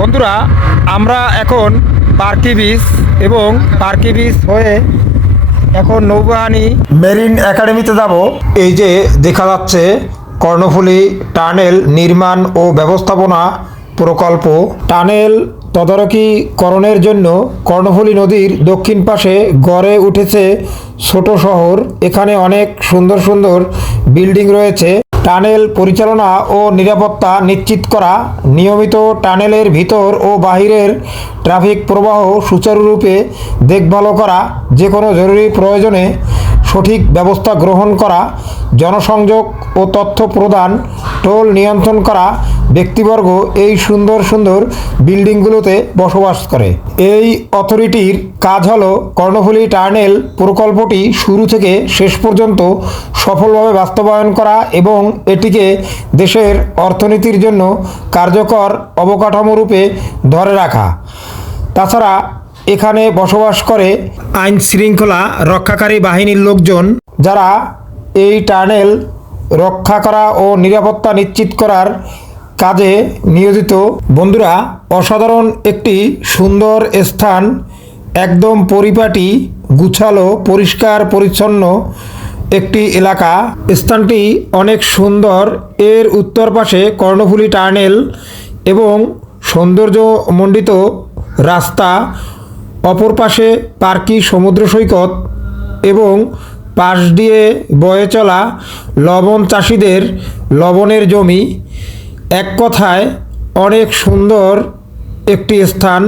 বন্ধুরা, আমরা এখন পার্কি বিচ এবং পার্কি বিচ হয়ে এখন নৌবাহিনী মেরিন একাডেমিতে যাব। এই যে দেখা যাচ্ছে কর্ণফুলী টানেল নির্মাণ ও ব্যবস্থাপনা প্রকল্প। টানেল তদারকিকরণের জন্য কর্ণফুলী নদীর দক্ষিণ পাশে গড়ে উঠেছে ছোট শহর। এখানে অনেক সুন্দর সুন্দর বিল্ডিং রয়েছে। টানেল পরিচালনা ও নিরাপত্তা নিশ্চিত করা, নিয়মিত টানেলের ভিতর ও বাহিরের ট্রাফিক প্রবাহ সুচারুরূপে দেখভাল করা, যে কোনো জরুরি প্রয়োজনে সঠিক ব্যবস্থা গ্রহণ করা, জনসংযোগ ও তথ্য প্রদান, টোল নিয়ন্ত্রণ করা। ব্যক্তিবর্গ এই সুন্দর সুন্দর বিল্ডিংগুলোতে বসবাস করে। এই অথরিটির কাজ হলো কর্ণফুলী টানেল প্রকল্পটি শুরু থেকে শেষ পর্যন্ত সফলভাবে বাস্তবায়ন করা এবং এটিকে দেশের অর্থনীতির জন্য কার্যকর অবকাঠামো রূপে ধরে রাখা। তাছাড়া এখানে বসবাস করে আইন শৃঙ্খলা রক্ষাকারী বাহিনীর লোকজন, যারা এই টানেল রক্ষা করা ও নিরাপত্তা নিশ্চিত করার কাজে নিয়োজিত। বন্ধুরা, অসাধারণ একটি সুন্দর স্থান, একদম পরিপাটি, গুছালো, পরিষ্কার পরিচ্ছন্ন একটি এলাকা। স্থানটি অনেক সুন্দর। এর উত্তর পাশে কর্ণফুলী টানেল এবং সৌন্দর্যমণ্ডিত রাস্তা, অপর পাশে পার্কি সমুদ্র সৈকত এবং পাশ দিয়ে বয়ে চলা লবণ চাষিদের লবণের জমি। এক কথায় অনেক সুন্দর একটি স্থান।